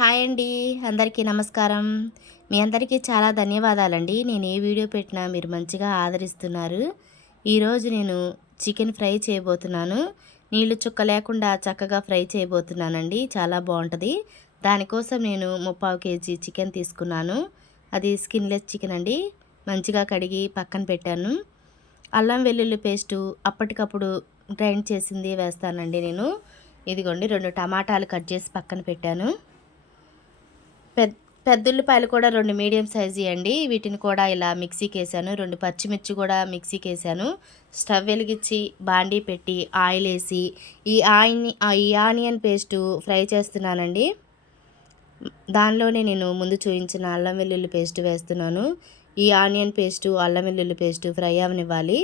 Hi అండి. అందరికీ నమస్కారం. మీ అందరికీ చాలా ధన్యవాదాలండి. నేను ఏ వీడియో పెట్టినా మీరు మంచిగా ఆదరిస్తున్నారు. ఈరోజు నేను చికెన్ ఫ్రై చేయబోతున్నాను. నీళ్ళు చుక్క లేకుండా చక్కగా ఫ్రై చేయబోతున్నానండి. చాలా బాగుంటుంది. దానికోసం నేను 3/4 కేజీ చికెన్ తీసుకున్నాను. అది స్కిన్లెస్ చికెన్ అండి. మంచిగా కడిగి పక్కన పెట్టాను. అల్లం వెల్లుల్లి పేస్టు అప్పటికప్పుడు గ్రైండ్ చేసింది వేస్తానండి నేను. ఇదిగోండి 2 టమాటాలు కట్ చేసి పక్కన పెట్టాను. పెద్దుల్లిపాయలు కూడా 2 మీడియం సైజు అండి. వీటిని కూడా ఇలా మిక్సీకేసాను. 2 పచ్చిమిర్చి కూడా మిక్సీకేసాను. స్టవ్ వెలిగించి బాండీ పెట్టి ఆయిల్ వేసి ఈ ఆనియన్ పేస్టు ఫ్రై చేస్తున్నానండి. దానిలోనే నేను ముందు చూపించిన అల్లం వెల్లుల్లి పేస్ట్ వేస్తున్నాను. ఈ ఆనియన్ పేస్టు అల్లం వెల్లుల్లి పేస్టు ఫ్రై అవనివ్వాలి.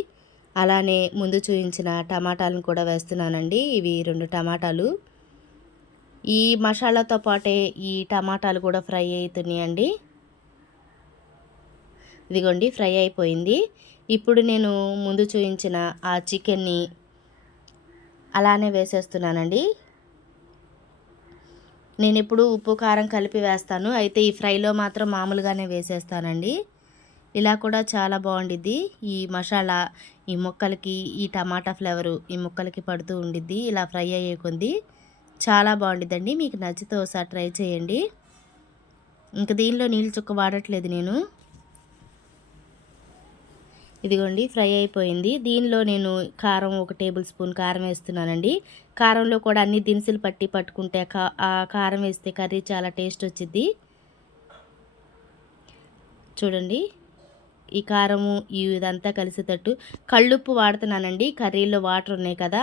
అలానే ముందు చూపించిన టమాటాలను కూడా వేస్తున్నానండి. ఇవి 2 టమాటాలు. ఈ మసాలాతో పాటే ఈ టమాటాలు కూడా ఫ్రై అవుతున్నాయండి. ఇదిగోండి ఫ్రై అయిపోయింది. ఇప్పుడు నేను ముందు చూపించిన ఆ చికెన్ని అలానే వేసేస్తున్నానండి. నేను ఇప్పుడు ఉప్పు కారం కలిపి వేస్తాను. అయితే ఈ ఫ్రైలో మాత్రం మామూలుగానే వేసేస్తానండి. ఇలా కూడా చాలా బాగుండిద్ది. ఈ మసాలా ఈ ముక్కలకి ఈ టమాటా ఫ్లేవరు ఈ ముక్కలకి పడుతూ ఉండిద్ది. ఇలా ఫ్రై అయ్యే కొద్ది చాలా బాగుండిద్దండి. మీకు నచ్చితే ఒకసారి ట్రై చేయండి. ఇంక దీనిలో నీళ్ళు చుక్క వాడట్లేదు నేను. ఇదిగోండి ఫ్రై అయిపోయింది. దీనిలో నేను కారం 1 టేబుల్ స్పూన్ కారం వేస్తున్నానండి. కారంలో కూడా అన్ని దినుసులు పట్టుకుంటే ఆ కారం వేస్తే కర్రీ చాలా టేస్ట్ వచ్చిద్ది. చూడండి ఈ కారము ఇదంతా కలిసేటట్టు కళ్ళుప్పు వాడుతున్నానండి. కర్రీలో వాటర్ ఉన్నాయి కదా,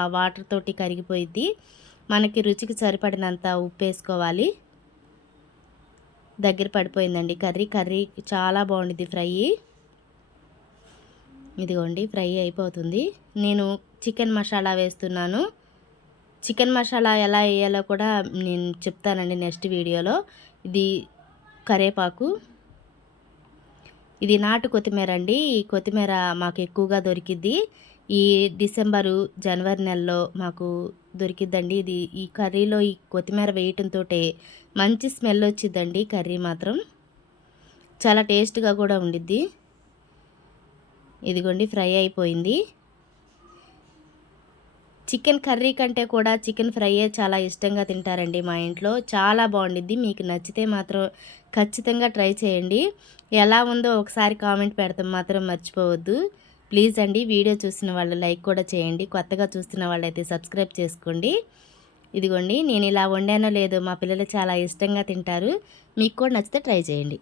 ఆ వాటర్ తోటి కరిగిపోయిద్ది. మనకి రుచికి సరిపడినంత ఉప్పు వేసుకోవాలి. దగ్గర పడిపోయిందండి కర్రీ చాలా బాగుండిద్ది ఫ్రై. ఇదిగోండి ఫ్రై అయిపోతుంది. నేను చికెన్ మసాలా వేస్తున్నాను. చికెన్ మసాలా ఎలా వేయాలో కూడా నేను చెప్తానండి నెక్స్ట్ వీడియోలో. ఇది కరివేపాకు, ఇది నాటు కొత్తిమీర అండి. ఈ కొత్తిమీర మాకు ఎక్కువగా దొరికిద్ది. ఈ డిసెంబరు జనవరి నెలలో మాకు దొరికిద్దండి. ఇది ఈ కర్రీలో ఈ కొత్తిమీర వేయటంతో మంచి స్మెల్ వచ్చిద్దండి. కర్రీ మాత్రం చాలా టేస్ట్గా కూడా ఉండిద్ది. ఇదిగోండి ఫ్రై అయిపోయింది. చికెన్ కర్రీ కంటే కూడా చికెన్ ఫ్రైయే చాలా ఇష్టంగా తింటారండి మా ఇంట్లో. చాలా బాగుండిద్ది. మీకు నచ్చితే మాత్రం ఖచ్చితంగా ట్రై చేయండి. ఎలా ఉందో ఒకసారి కామెంట్ పెడతాం మాత్రం మర్చిపోవద్దు ప్లీజ్ అండి. వీడియో చూసిన వాళ్ళు లైక్ కూడా చేయండి. కొత్తగా చూస్తున్న వాళ్ళైతే సబ్స్క్రైబ్ చేసుకోండి. ఇదిగోండి నేను ఇలా వండానో లేదో మా పిల్లలు చాలా ఇష్టంగా తింటారు. మీకు కూడా నచ్చితే ట్రై చేయండి.